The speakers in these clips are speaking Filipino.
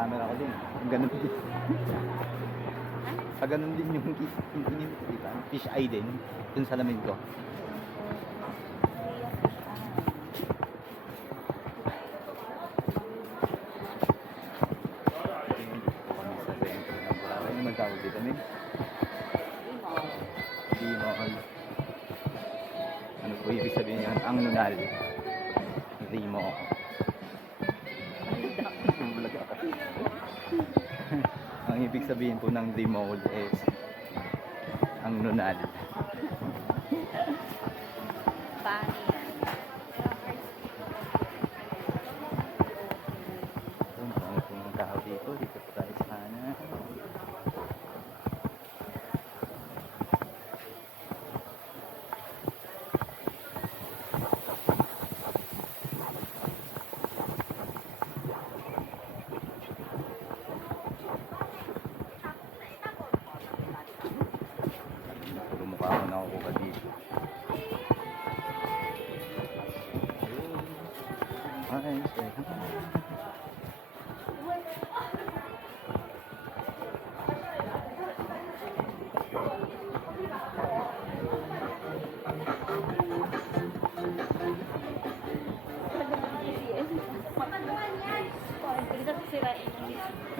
camera ko din. Ganun din. Ganun din yung tingin ko, diba? Fish eye din. Dun sa lamin ko. Ano naman tawag dito, Min? Rimol. Ano po ibig sabihin yun? Ang nunal. Rimo. Ang ibig sabihin po ng Rimol is ang nunal. Pangit. Ang pangit po ng tao dito. Dito po tayo sana. Puro mukha ako nakukuha dito. Ay, say hi.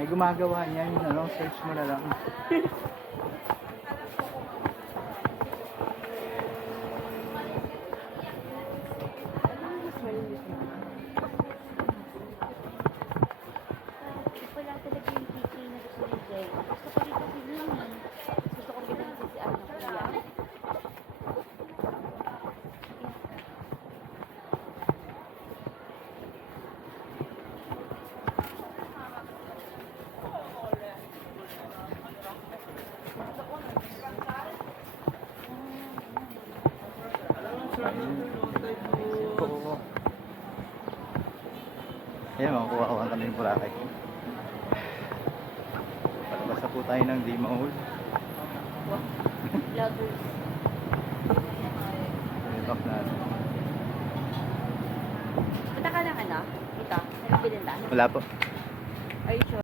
May gumagawa niyan, ano, search mo na lang. Wala talaga yung PK na gusto ni Jay. Gusto ko dito si Lini. Gusto ko bilhin si ano, kuya. Ayan, makukuha kami ng Boracay. Palabas na po tayo ng Rimol. Vloggers. Back na. Punta ka lang ano? Dito. Ano bilhin ba? Wala po. Are you sure?